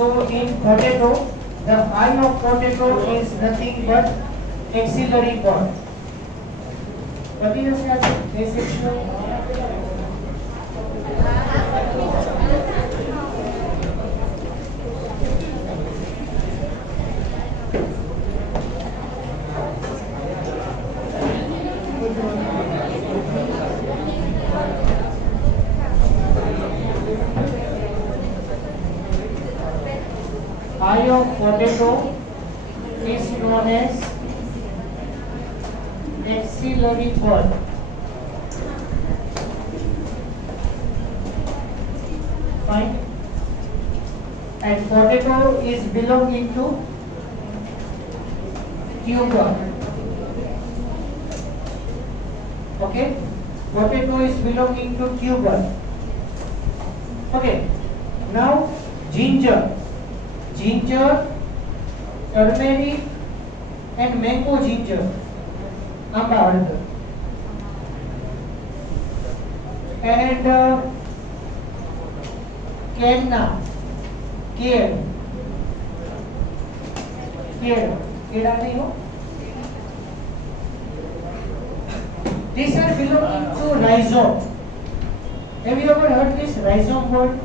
So in potato, the eye of potato is nothing but axillary bud. What is the asexual? Eye of potato is known as axillary bud. Fine. And potato is belonging to tuber. Okay. Potato is belonging to tuber. Okay. Now ginger. Ginger, turmeric and mango ginger. Amba harder. And kenna, kale. Kale nahi ho? These are belonging to rhizome. Have you ever heard this rhizome word?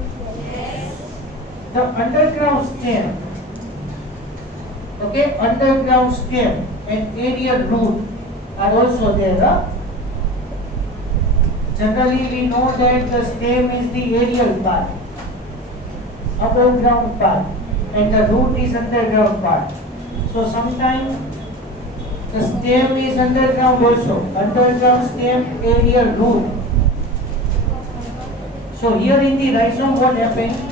The underground stem, okay, underground stem and aerial root are also there. Generally, we know that the stem is the aerial part, above ground part, and the root is underground part. So sometimes the stem is underground also, underground stem, aerial root. So here in the rhizome, what happens?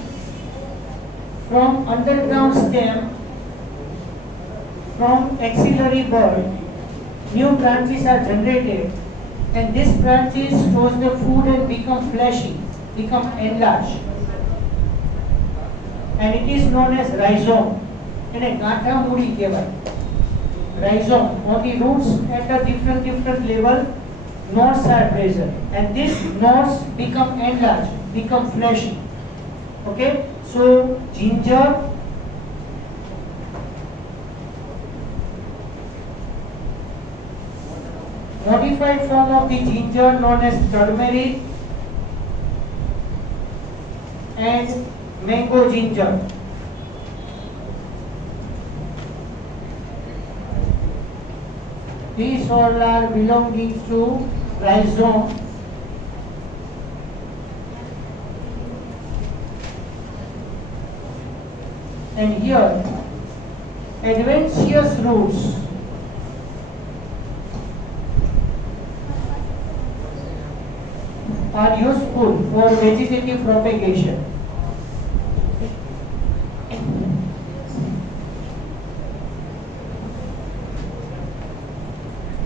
From underground stem, from axillary bud, new branches are generated, and these branches stores the food and become fleshy, become enlarged, and it is known as rhizome. And a gatha mudi kehvaય. Rhizome on the roots at a different level, knots are present, and these knots become enlarged, become fleshy. Okay. So ginger, modified form of the ginger known as turmeric and mango ginger. These all are belonging to rhizome. And here, adventitious roots are useful for vegetative propagation.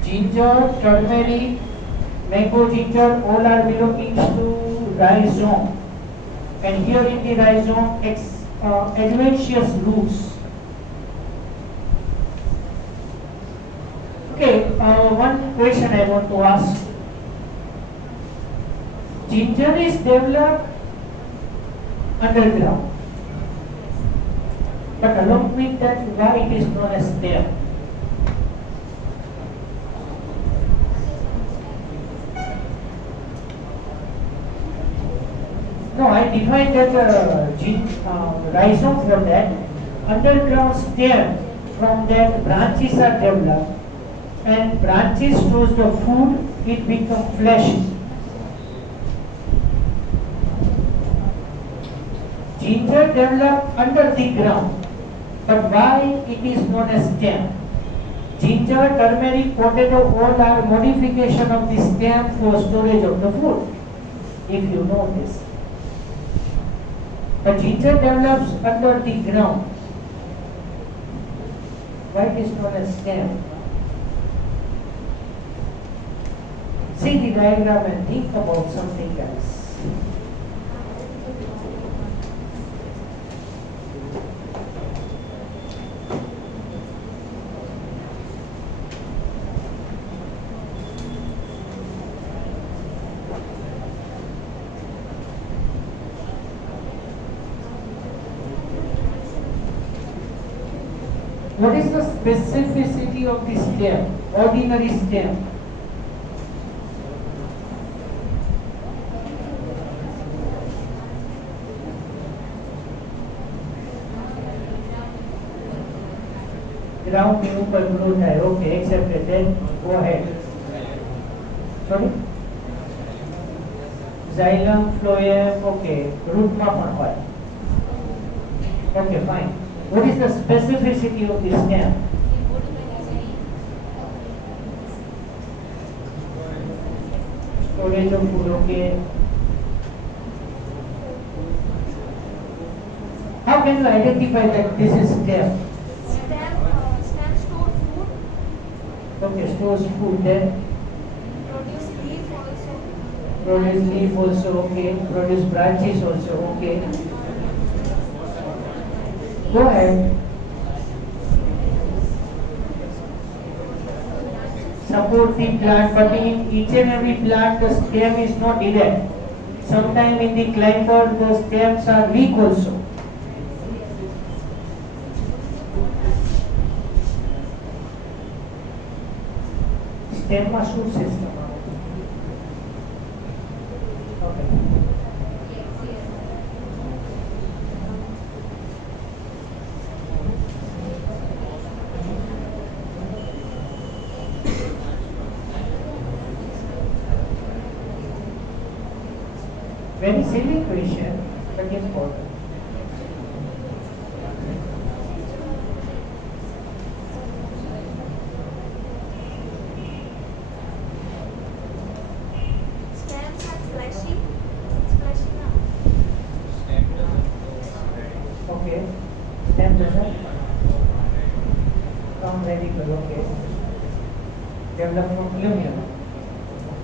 Ginger, turmeric, mango ginger, all are belonging to rhizome. And here in the rhizome, adventitious roots. Okay, one question I want to ask. Ginger is developed underground, but along with that, why it is known as stem? No, I defined that rhizome for that. Underground stem, from that branches are developed, and branches stores the food, it becomes fleshy. Ginger developed under the ground, but why it is known as stem? Ginger, turmeric, potato, all are modification of the stem for storage of the food, if you know this. But ginger develops under the ground. Why it is known as stem? See the diagram and think about something else. What is the specificity of the stem, ordinary stem? Ground new पर growth है, okay, accepted. Then go ahead. Sorry? Xylem, phloem, okay. Root માં પણ હોય. Okay, fine. What is the specificity of the stem? Storage of food, okay. How can you identify that this is stem? Stem store food. Okay, stores food, then Produce leaf also. produce leaf also, okay. Produce branches also, okay. Go ahead. Support the plant, but in each and every plant the stem is not erect. Sometimes in the climber the stems are weak also. Stem shoot system. Okay. Very silly question, but important. Stems are fleshy. It's fleshy now. Okay. Stem doesn't come very good. Okay. Develop from lumen.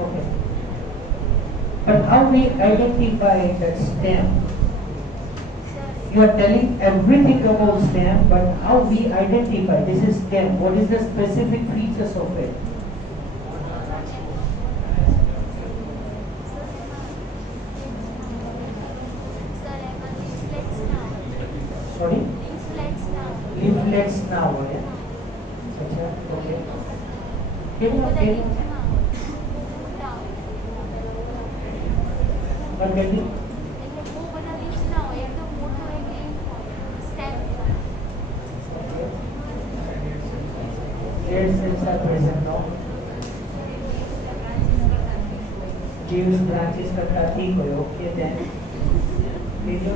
Okay. But how we identify that stem? You are telling everything about stem, but how we identify this is stem? What is the specific features of it? Sorry? Leaflets now, yeah? Achha, okay. What getting? Dead cells are present now. Leaves, branches, katra, theek hoye. Okay, then. Video,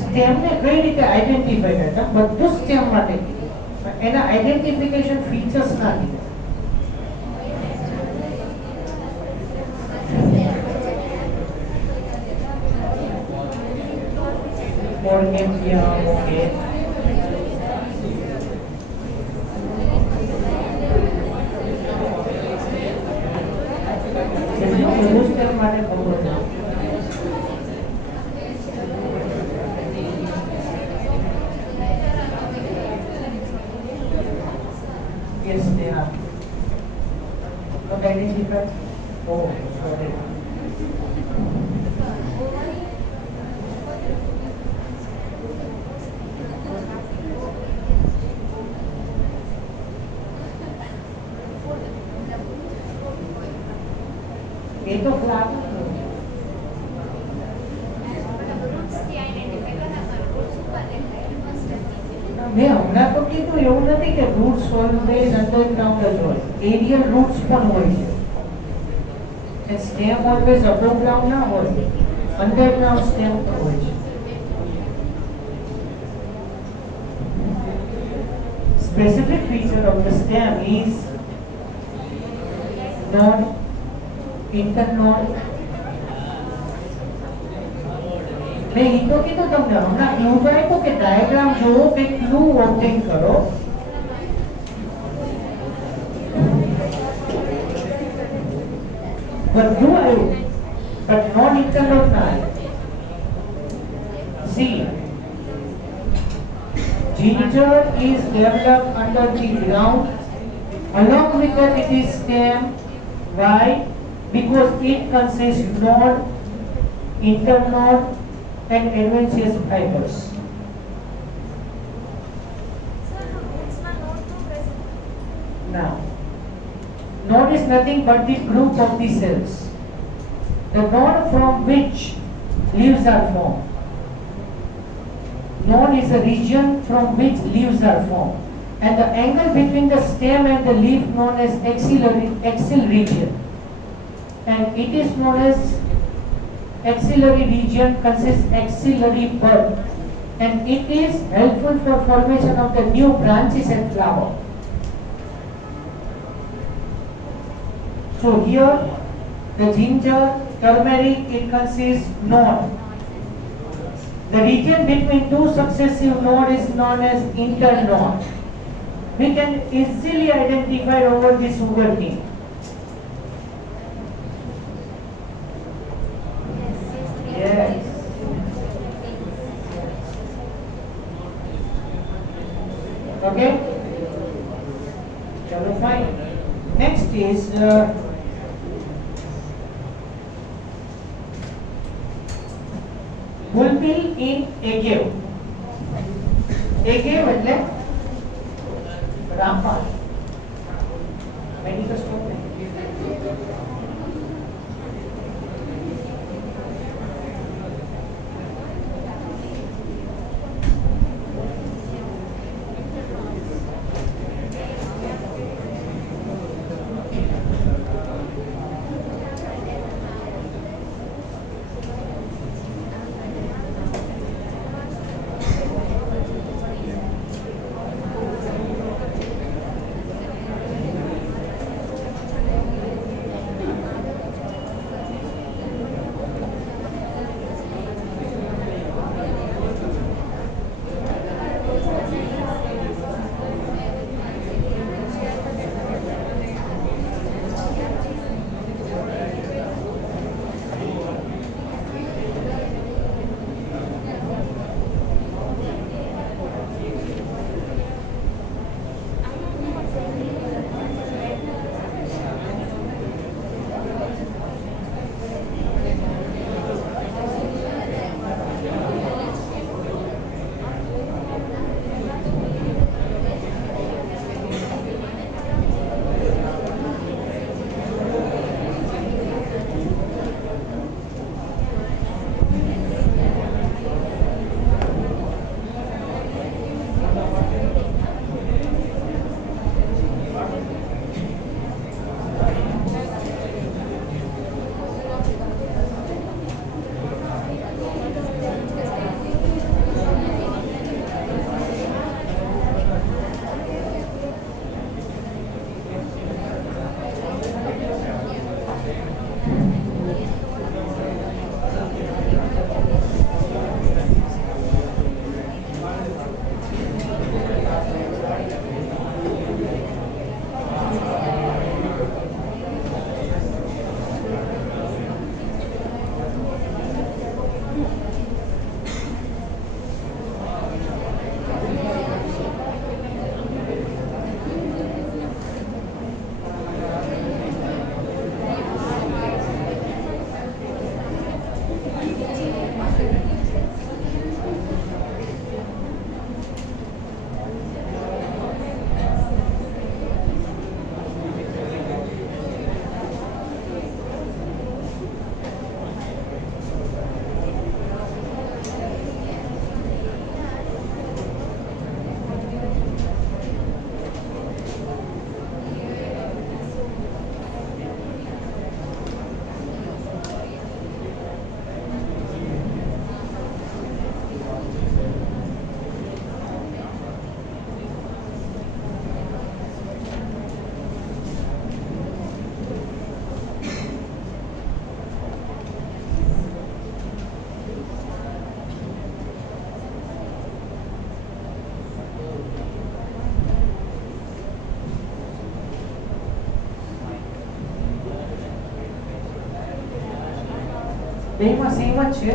stem ને કઈ રીતે identify કરતા બધું stem માટે એના identification features ના લીધે ઓર્ગેનિયમ okay બધું સ્ટેમ માટે ખબર છે Yes, they are. Not identified? Oh, sorry. ये तो फ्लैट मैं हमने तो कीधું એવું નથી કે રૂટ્સ ઓલવેઝ અંડરગ્રાઉન્ડ જ હોય એરિયલ રૂટ્સ પણ હોય છે એ સ્ટેમ ઓલવેઝ અબોવ ગ્રાઉન્ડ ના હોય અંડરગ્રાઉન્ડ સ્ટેમ પણ હોય છે specific feature of the stem is node internode मैं ही तो कीधું તમને હમણાં ક્લુ તો આપ્યો કે ડાયાગ્રામ જોવો કે ક્લુ ઓબ્ટેન કરો but you આવ્યું but non internode ના આવ્યું see ginger is developed under the ground along with that it is stem Why? Because it consists node, internode and adventitious fibers. Sir, it's my node to present. Now, node is nothing but the group of the cells. The node from which leaves are formed. Node is a region from which leaves are formed. And the angle between the stem and the leaf known as axillary region. And it is known as axillary region consists axillary bud. And it is helpful for formation of the new branches and flower. So here the ginger, turmeric, it consists node. The region between two successive nodes is known as internode. We can easily identify over this sugar cane. Yes. Okay? Chalo, fine. Next is bulbil in agave. Agave એટલે Rampal. Medical store ને બેમાં same જ છે.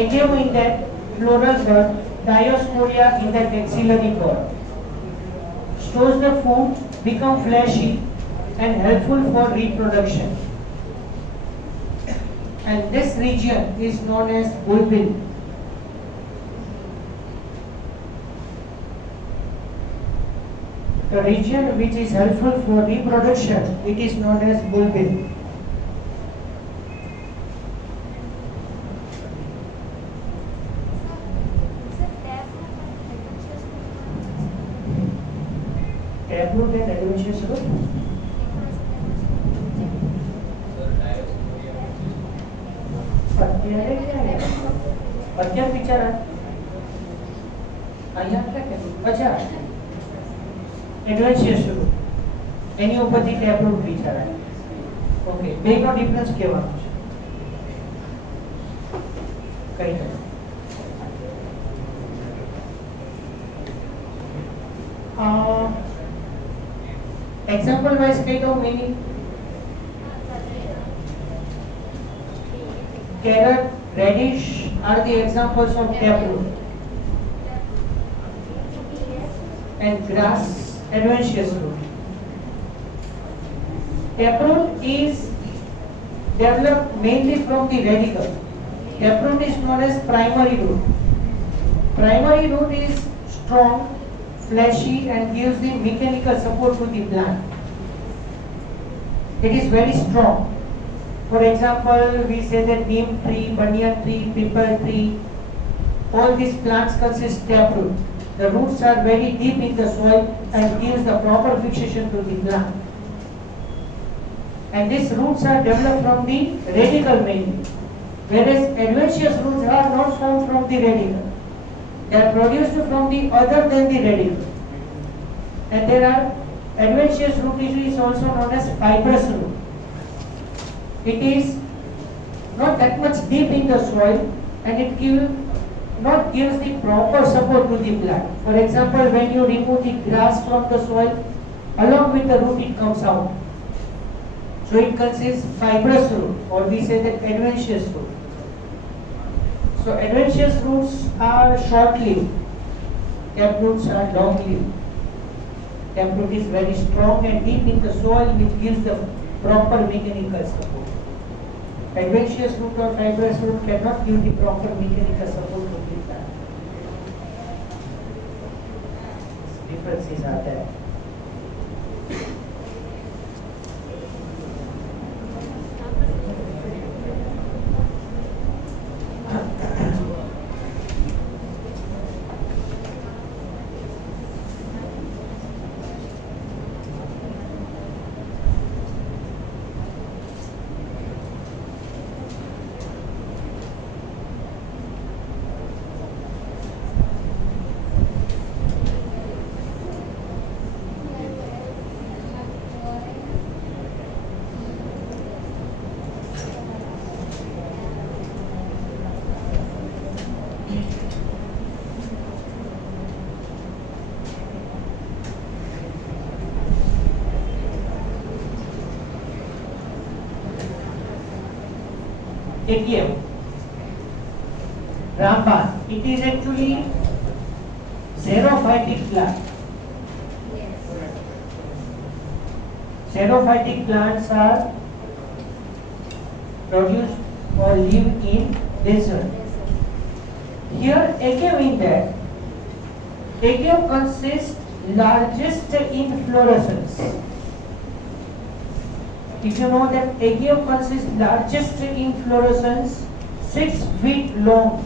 Agave in that floral bud, Dioscorea in that axillary bud. Stores the food, become fleshy, and helpful for reproduction. And this region is known as bulbil. The region which is helpful for reproduction, it is known as bulbil. Taproot and adventitious root. પદ્ય વિચાર અહીંયા અચ્છા adventurous route એની ઉપરથી ટેપરૂટ વિચારાય. Okay, બેનો difference કહેવાનો છે કઈ નહીં. Example wise કહી દઉં meaning. Carrot, radish are the examples of taproot. And grass, adventitious root. Taproot is developed mainly from the radicle. Taproot is known as primary root. Primary root is strong, fleshy and gives the mechanical support to the plant. It is very strong. For example, we say that neem tree, banyan tree, pipal tree, all these plants consist taproot. The roots are very deep in the soil and gives the proper fixation to the plant. And these roots are developed from the radicle mainly, whereas adventitious roots are not found from the radicle. They are produced from the other than the radicle. And there are adventitious root is also known as fibrous root. It is not that much deep in the soil and it gives the proper support to the plant. For example, when you remove the grass from the soil, along with the root it comes out. So it consists fibrous root, or we say that adventitious root. So adventitious roots are short-lived, taproots are long-lived. Taproot is very strong and deep in the soil, which gives the proper mechanical support. Adventitious root or fibrous root cannot give the proper mechanical support to the plant. Differences are there. ATM, Ramban, it is actually xerophytic plant. Xerophytic plants are produced or live in desert. Here again in that, again consists largest inflorescence. If you know that agium consists largest inflorescence, 6 feet long,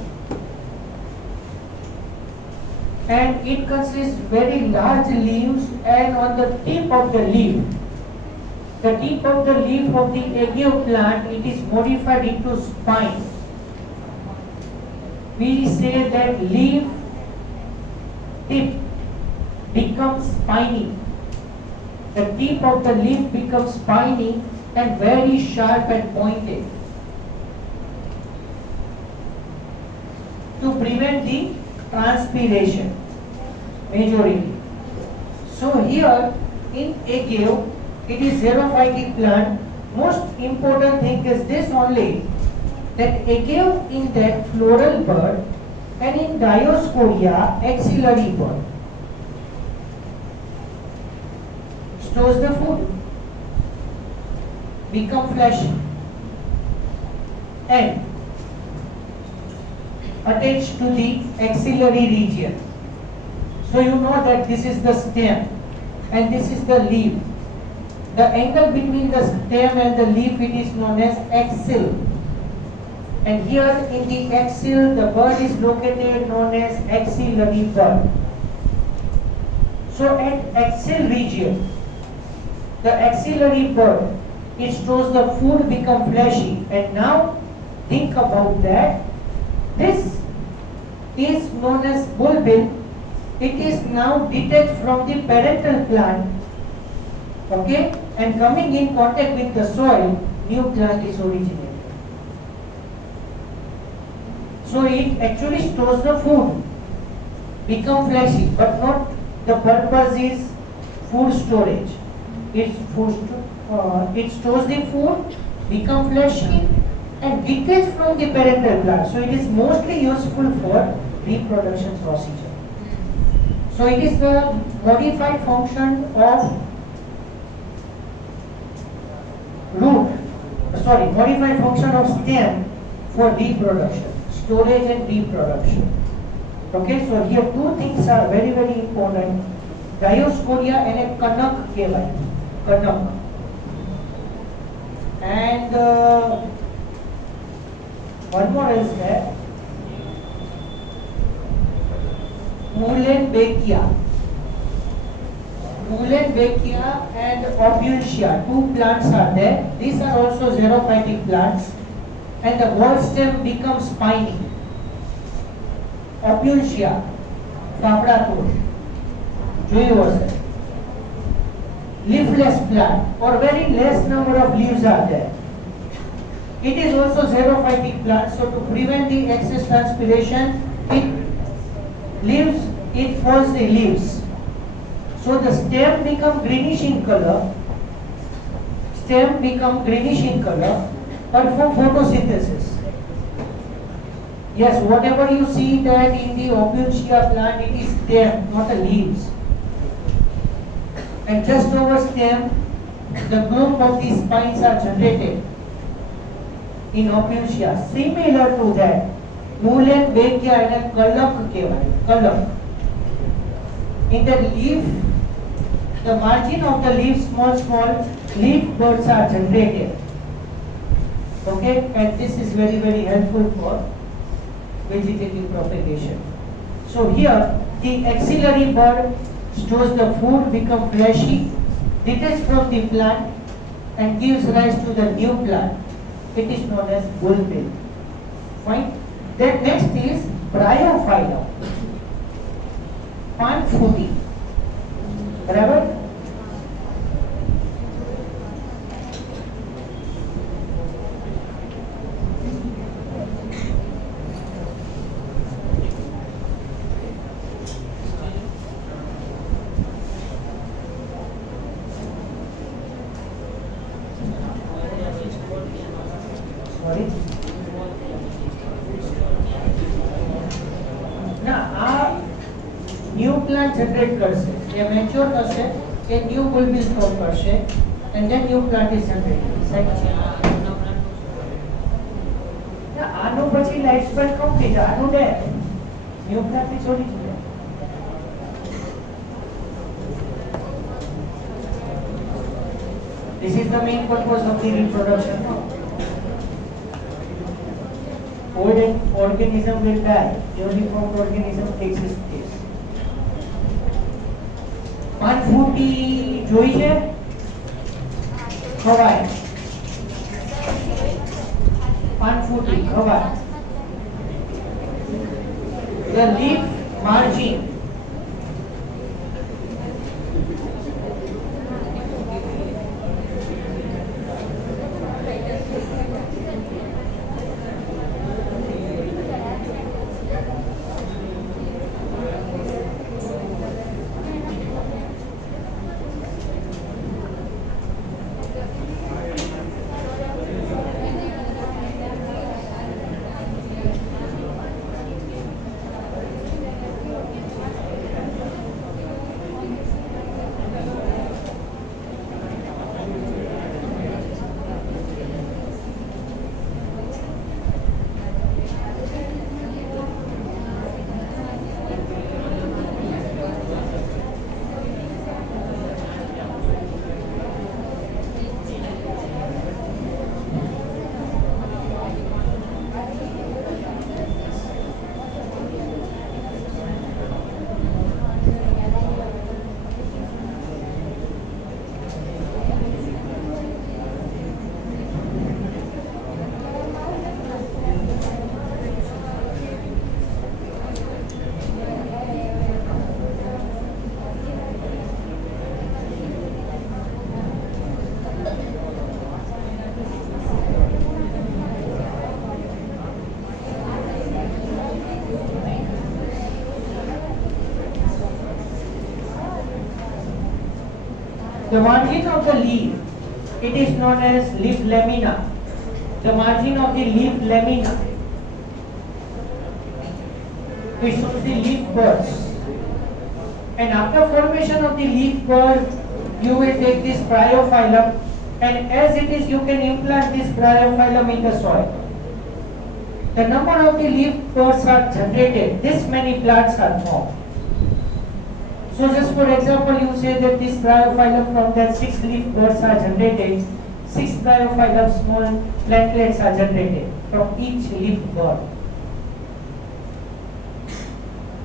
and it consists very large leaves, and on the tip of the leaf, the tip of the leaf of the agium plant, it is modified into spine. We say that leaf tip becomes spiny. The tip of the leaf becomes spiny and very sharp and pointed to prevent the transpiration majority. So here in agave, it is xerophytic plant. Most important thing is this only, that agave in that floral bud and in Dioscorea axillary bud stores the food. become fleshy and attached to the axillary region. So you know that this is the stem and this is the leaf. The angle between the stem and the leaf, it is known as axil. And here in the axil, the bud is located, known as axillary bud. So at axil region, the axillary bud, it stores the food become fleshy. And now think about that. This is known as bulbil. It is now detached from the parental plant, okay, and coming in contact with the soil, new plant is originated. So it actually stores the food, become fleshy, but not the purpose is food storage. It stores the food, become fleshy, and detached from the parental plant. So it is mostly useful for reproduction procedure. So it is the modified function of modified function of stem for reproduction, storage and reproduction. Okay, so here two things are very, very important. Dioscoria and a kanak kevai. Kanak. And one more is there. Muhlenbeckia and Opultia, two plants are there. These are also xerophytic plants, and the whole stem becomes spiny. Opultia, Fabratur, જોયું હશે. Leafless plant or very less number of leaves are there. It is also xerophytic plant, so to prevent the excess transpiration, it folds the leaves. So the stem become greenish in color. Perform photosynthesis. Yes, whatever you see that in the Opultia plant, it is stem, not the leaves. And just over stem, the group of the spines are generated in Opultia. Similar to that, Muhlenbeckia and Kalak kevai. Kalak. In the leaf, the margin of the leaf, small leaf buds are generated. Okay, and this is very, very helpful for vegetative propagation. So here, the axillary bud stores the food, become fleshy, detached from the plant, and gives rise to the new plant. It is known as bulbil. Fine. Then next is bryophylla. Panfuti. Barabar? Sorry. Now, new plant generate કરશે, એ mature થશે, એ new bulbil form કરશે, and then new plant is generated. આનું પછી life span complete, આનું death, new plant is original. This is the main purpose of the reproduction. Old organism will die, newly formed organism takes its place. Panfuti જોઈ છે? ખવાય. Panfuti ખવાય. The leaf margin. The margin of the leaf, it is known as leaf lamina. The margin of the leaf lamina, it shows the leaf buds. And after formation of the leaf bud, you will take this bryophyllum, and as it is, you can implant this bryophyllum in the soil. The number of the leaf buds are generated. This many plants are formed. So just for example, you say that this bryophyllum, from that 6 leaf buds are generated, 6 bryophyllum small plantlets are generated from each leaf bud.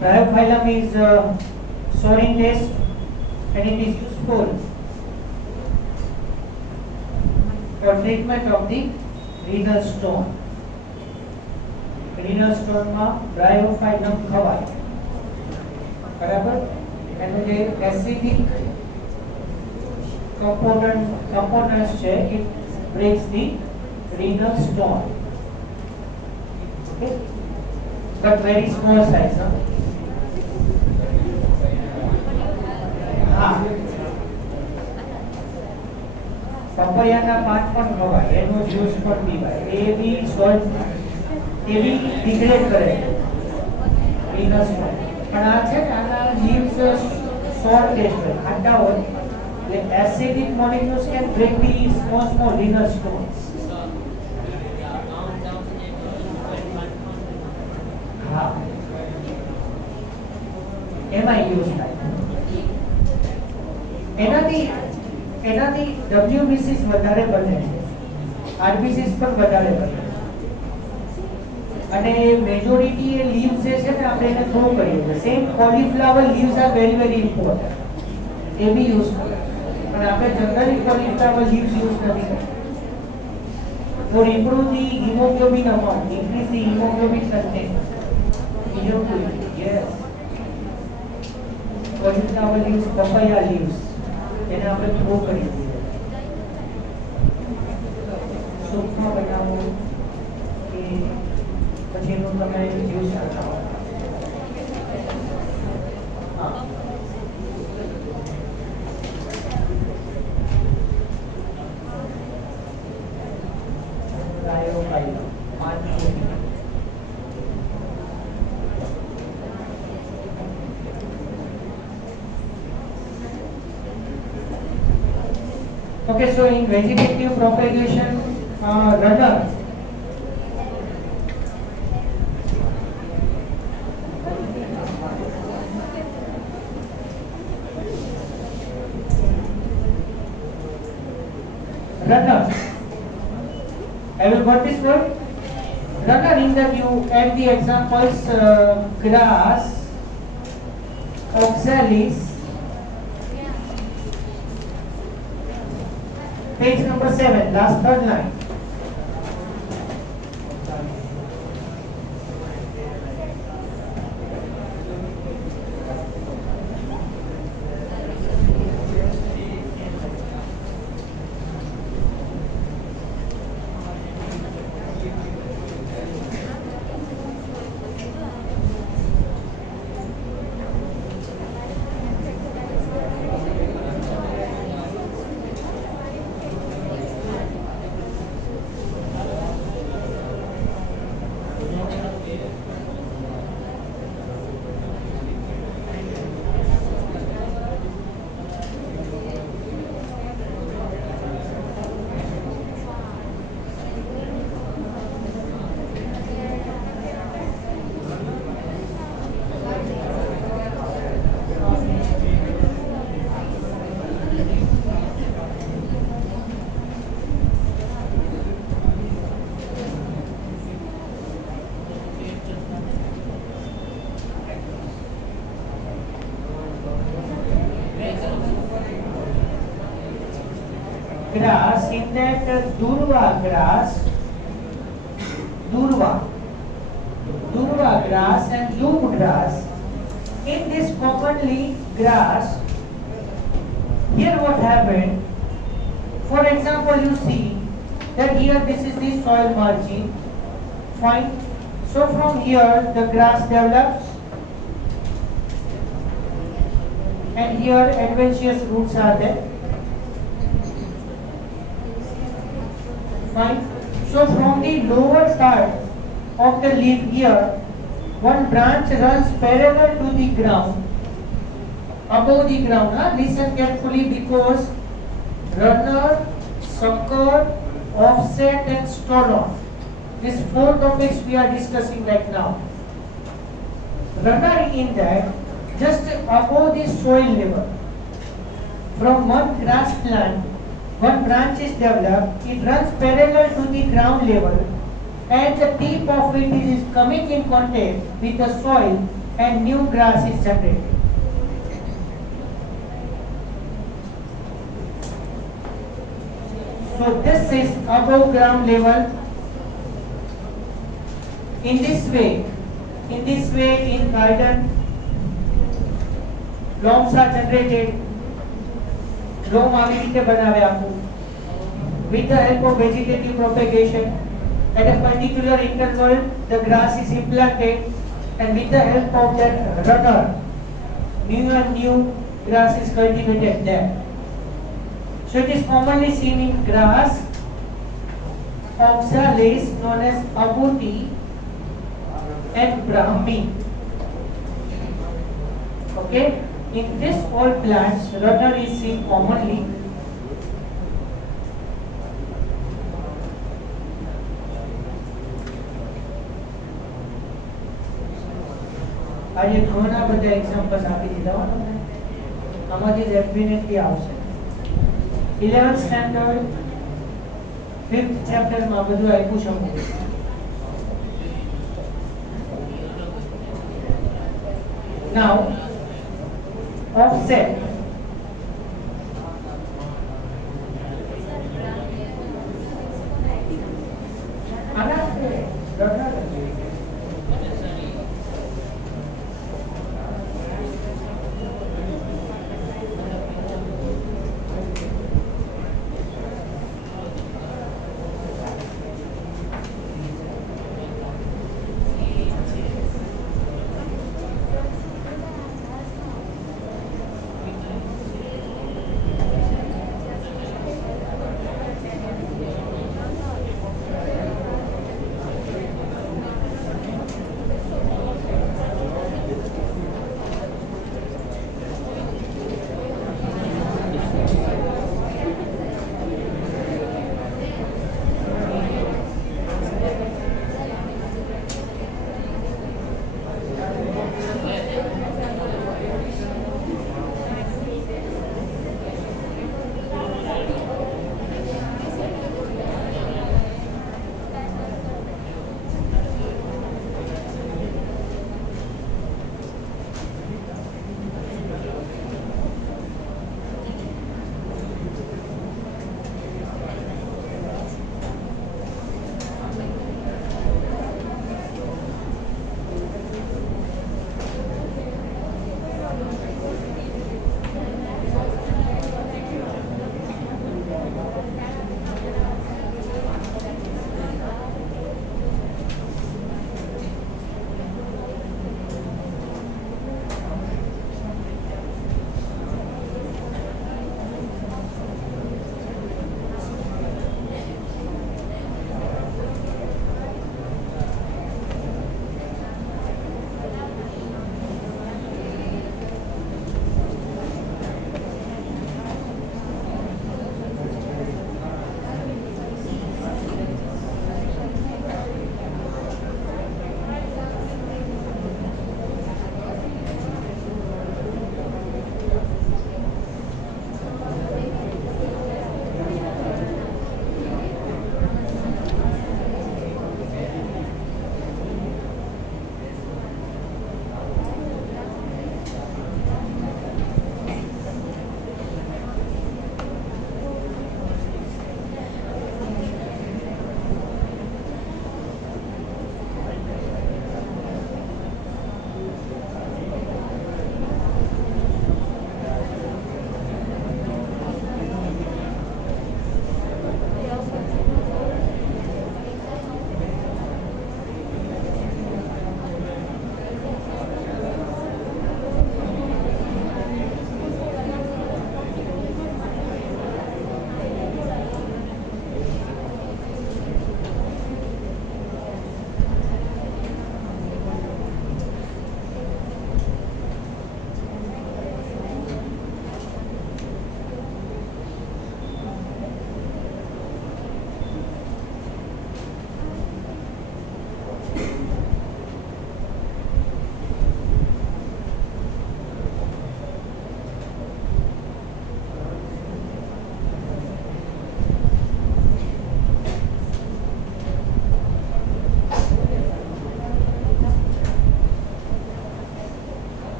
Bryophyllum is soaring nest, and it is useful for treatment of the renal stone. Renal stone માં bryophyllum ખવાય, બરાબર? એનું જે acidic components છે, it breaks the renal stone. Okay, but very small size, huh? પપૈયાના પાન પણ ખવાય, એનો juice પણ પીવાય. એ બી સોલ્ટ એ બી ડિગ્રેડ કરે રિનસ માં. પણ આ છે ને, આના લીવ્સ સોર ટેસ્ટ હોય, ખાટા હોય, એટલે acidic molecules can break the small renal stones. હા, એમાં યુઝ થાય. એનાથી WBCs વધારે બને છે, RBCs પણ વધારે બને. અને મેજોરિટી એ લીવ્સ જે છે ને, આપણે એને થ્રો કરીએ છીએ. Same cauliflower leaves are very very important, એ બી યુઝ કરે. પણ આપણે જનરલી કોલીફ્લાવર લીવ્સ યુઝ નથી કરતા. For improve the haemoglobin amount, increase the haemoglobin content. Yes, cauliflower leaves, papaya leaves, એને આપણે થ્રો કરી દઈએ. સૂપમાં બનાવો કે પછી એનું તમે જ્યુસ બનાવો. હા, bryophyllum, okay, so in vegetative propagation, runner, have you got this word? Runner, in that you add the examples grass, oxalis. Page number 7, last third line. Grass, in that durva grass, durva grass and loom grass. In this commonly grass, here what happened, for example, you see that here this is the soil margin, fine. So from here the grass develops, and here adventitious roots are there. Fine. So from the lower part of the leaf here, one branch runs parallel to the ground, above the ground. Listen carefully, because runner, sucker, offset and stall on. These four topics we are discussing right now. Runner in that just above the soil level. From one grass plant, one branch is developed, it runs parallel to the ground level, and the tip of it is coming in contact with the soil and new grass is generated. So this is above ground level. In this way in garden, lawns are generated. Loam આવી રીતે બનાવે આખું. With the help of vegetative propagation, at a particular interval, the grass is implanted, and with the help of that runner, new and new grass is cultivated there. So it is commonly seen in grass, oxalis known as abuti and brahmi. Okay, in this all plants, runner is seen commonly. આજે ઘણા બધા examples આપી દીધા હો તમને. આમાંથી definitely આવશે. 11th standard 5th chapter માં બધું આપ્યું છે. Now offset.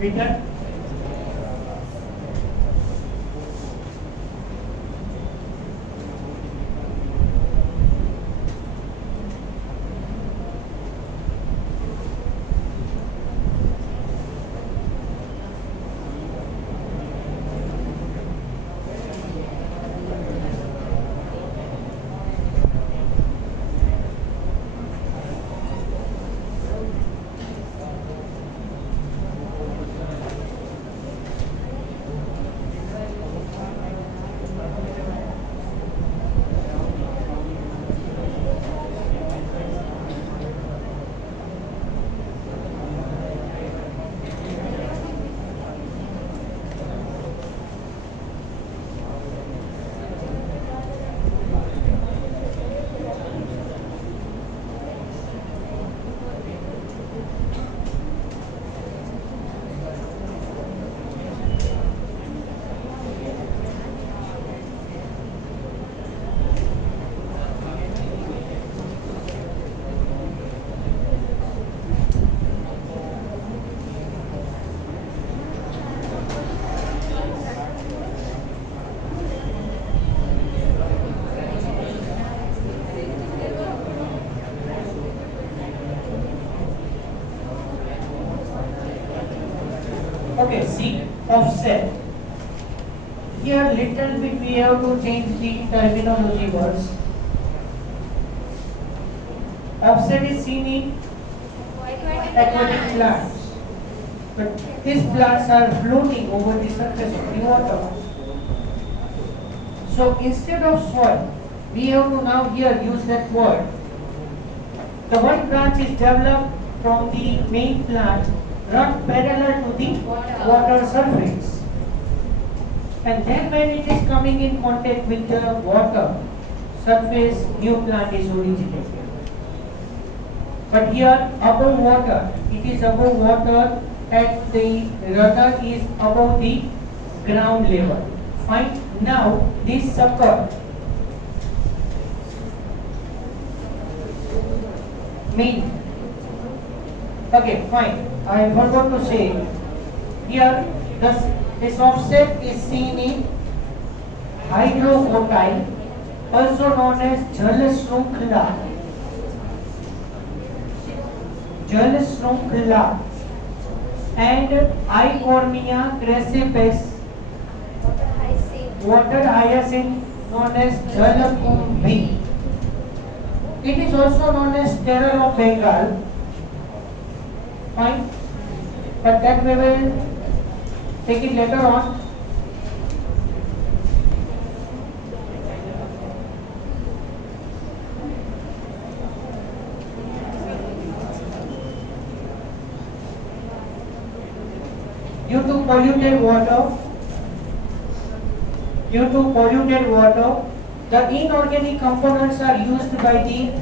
Written. Okay, see, offset. Here little bit we have to change the terminology words. Offset is seen in aquatic plants, but these plants are floating over the surface of the water. So instead of soil, we have to now here use that word. The one branch is developed from the main plant, run parallel to the water surface, and then when it is coming in contact with the water surface, new plant is originated. But here above water, it is above water and the rudder is above the ground level. Fine. Now this sucker mean. Okay, fine. I forgot to say here this offset is seen in hydrophotai, also known as Jal Shrunkla, and Icornia crassipes, water hyacinth known as Jalkumbhi. It is also known as terror of Bengal. Fine, but that we will take it later on. Due to polluted water, the inorganic components are used by the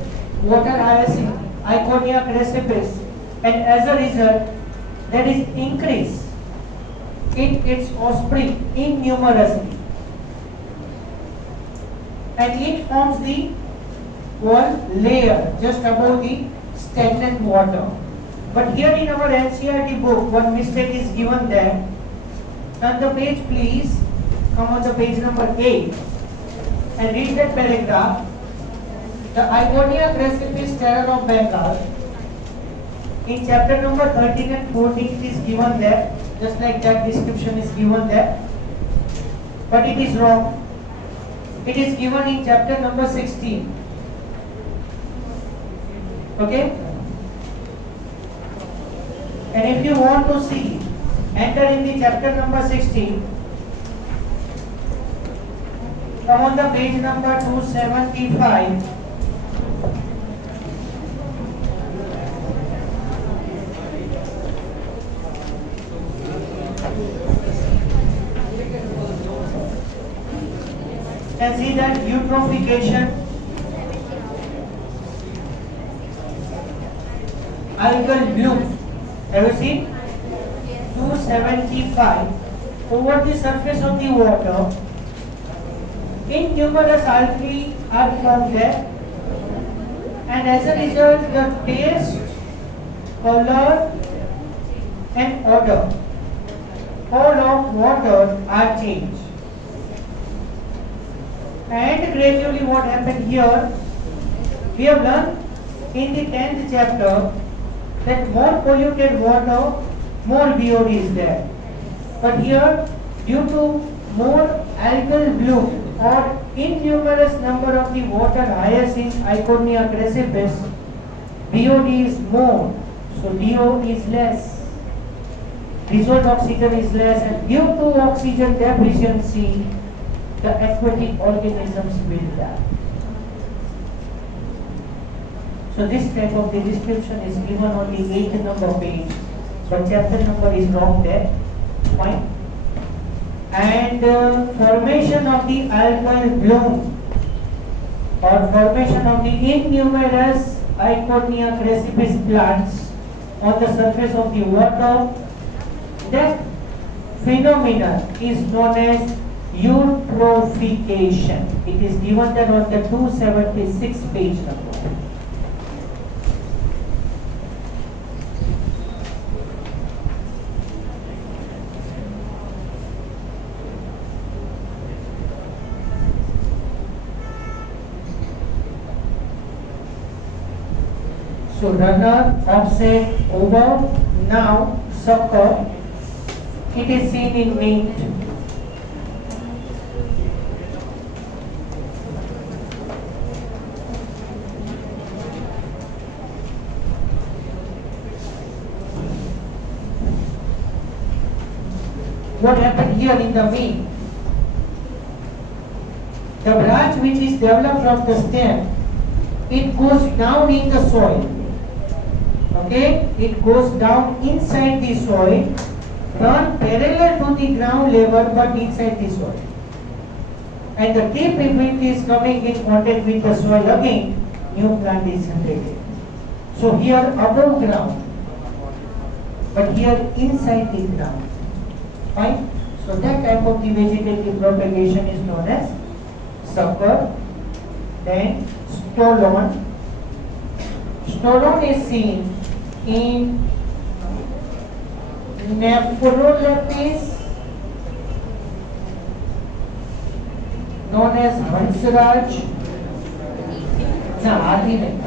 water hyacinth, Iconia crassipes, and as a result, there is increase in its offspring innumerously, and it forms the one layer just above the stagnant water. But here in our NCERT book, one mistake is given there. Turn the page, please. Come on the page number 8 and read that paragraph. The Iconia crassipes terror of Bengal. In chapter number 13 and 14, it is given there, just like that description is given there. But it is wrong. It is given in chapter number 16. Okay? And if you want to see, enter in the chapter number 16. Come on the page number 275. And see that eutrophication, algal bloom. Have you seen? 275. Over the surface of the water, innumerous algae are formed there, and as a result, the taste, color, and odor all of water are changed. And gradually what happened here, we have learned in the 10th chapter that more polluted water, more BOD is there. But here, due to more algal bloom or innumerous number of the water hyacinth Iconia crassipes, BOD is more, so DO is less. Dissolved oxygen is less, and due to oxygen deficiency, the aquatic organisms will die. So this type of the description is given on the 8th number page, but chapter number is wrong there. Fine. And formation of the algal bloom or formation of the innumerous Iconia crassipes plants on the surface of the water, that phenomenon is known as eutrophication. It is given there on the 276 page number. So runner, offset, over, now, sucker. It is seen in mint. What happened here in the mint? The branch which is developed from the stem, it goes down in the soil. Okay, it goes down inside the soil, run parallel to the ground level but inside the soil. And the tip, if it is coming in contact with the soil again, new plant is generated. So here above ground, but here inside the ground. Fine. So that type of the vegetative propagation is known as sucker. Then stolon. Stolon is seen in Nephrolepis, known as Hansraj. No, hardly नहीं.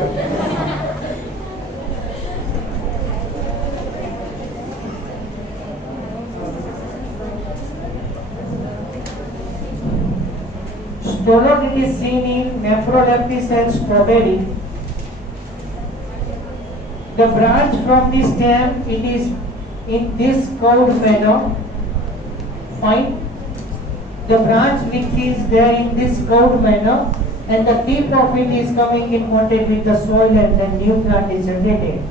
Stolon, it is seen in Nephrolepis and strawberry. The branch from the stem, it is in this curved manner. Fine. The branch which is there in this curved manner, and the tip of it is coming in contact with the soil, and then new plant is generated.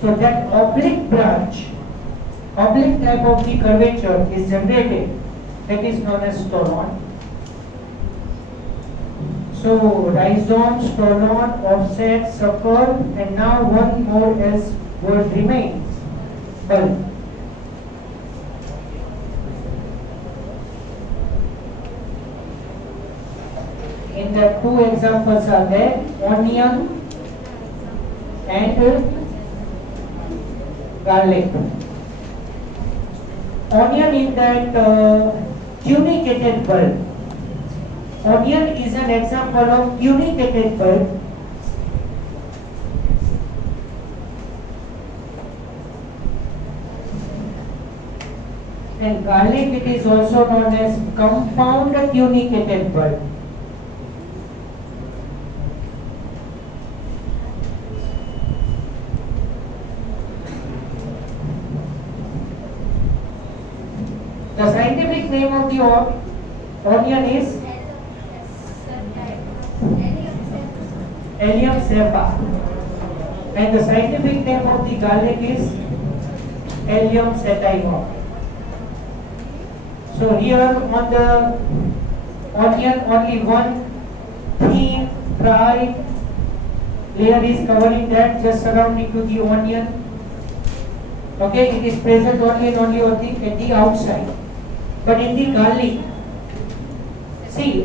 So that oblique branch, oblique type of the curvature is generated. That is known as stolon. So rhizome, stolon, offset, sucker, and now one more else word remains. Bulb. In the two examples are there, onion and garlic. Onion is that tunicated bulb. Onion is an example of tunicated bulb. And garlic, it is also known as compound tunicated bulb. The scientific name of the onion is Allium cepa, and the scientific name of the garlic is Allium sativa. So here on the onion, only one thin dry layer is covering that, just surrounding to the onion. Okay, it is present only and only on at the outside. But in the garlic, see,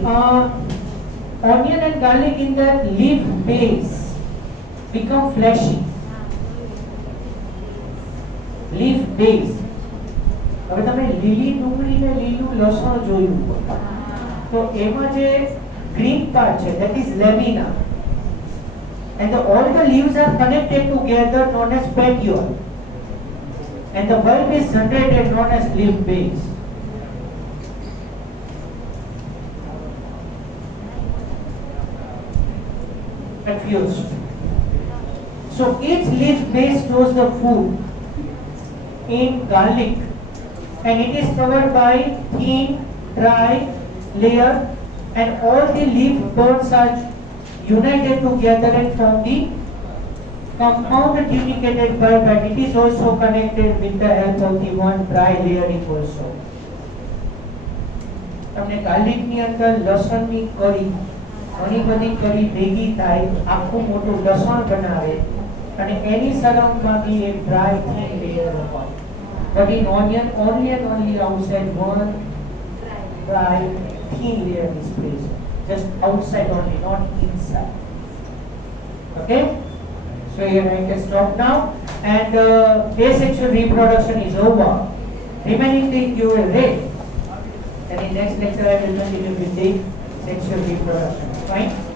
onion and garlic in the leaf base become fleshy. Leaf base. હવે તમે લીલી ડુંગળી ને લીલું લસણ જોયું તો એમાં જે green part છે that is lamina and all the leaves are connected together known as petiole and the bulb is generated known as leaf base. Confused? So each leaf base stores the food in garlic and it is covered by thin dry layer and all the leaf buds are united together and form the compound tuniculated bulb and it is also connected with the help of the one dry layering also. તમને garlic ની અંદર લસણ ની કળી ઘણી બધી કળી ભેગી થાય આખું મોટું લસણ બનાવે અને એની સરાઉન્ડ માં બી એક ડ્રાય થિન લેયર હોય. But in onion only and only outside one dry thin layer is present. Just outside only, not inside. Okay? So here I can stop now. And asexual reproduction is over. Remaining thing you will read. And in next lecture I will continue with the sexual reproduction. Fine?